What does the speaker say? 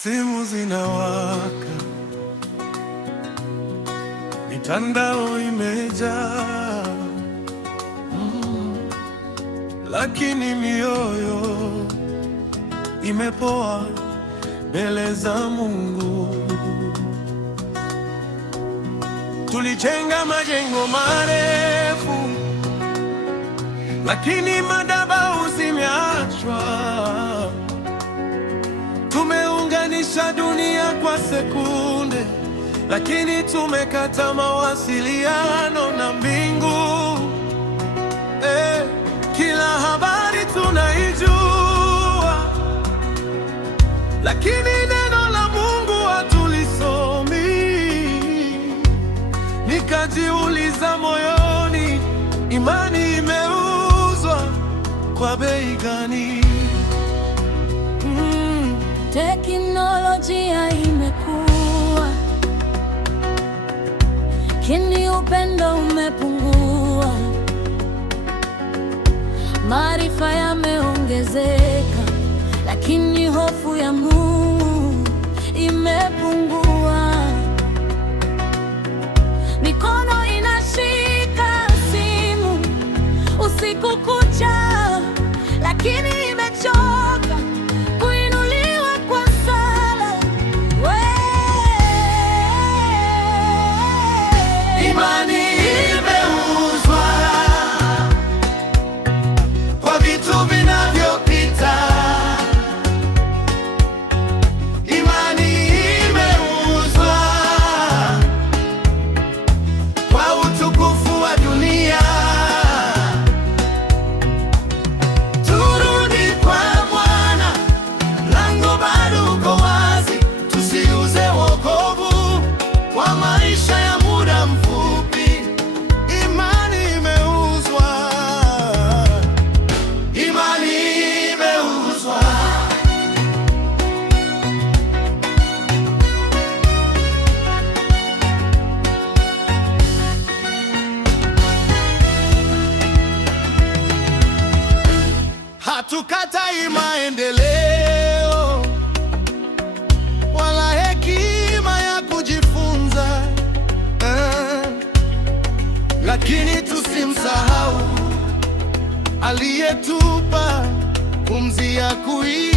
Simu zinawaka, mitandao imejaa, lakini mioyo imepoa mbele za Mungu. Tulijenga majengo marefu, lakini madhabahu zimeachwa. Tumeunganisha dunia kwa sekunde, lakini tumekata mawasiliano na mbingu. Kila habari tunaijua, lakini neno la Mungu hatulisomi. Nikajiuliza moyoni, imani imeuzwa kwa bei gani? Teknolojia imekuwa, lakini upendo umepungua. Maarifa yameongezeka, lakini hofu ya Mungu imepungua. Mikono inashika simu usiku kucha, lakini imechoka kuinuliwa kwa sala. Imani imeuzwa kwa vitu vinavyopita. Imani imeuzwa kwa utukufu wa dunia. Turudi kwa Bwana, lango bado uko wazi. Tusiuze wokovu kwa maisha ya muda mfupi. Imani imeuzwa, imani imeuzwa. Hatukatai maendeleo wala hekima ya kujifunza, lakini tusimsahau aliyetupa pumzi ya kuishi.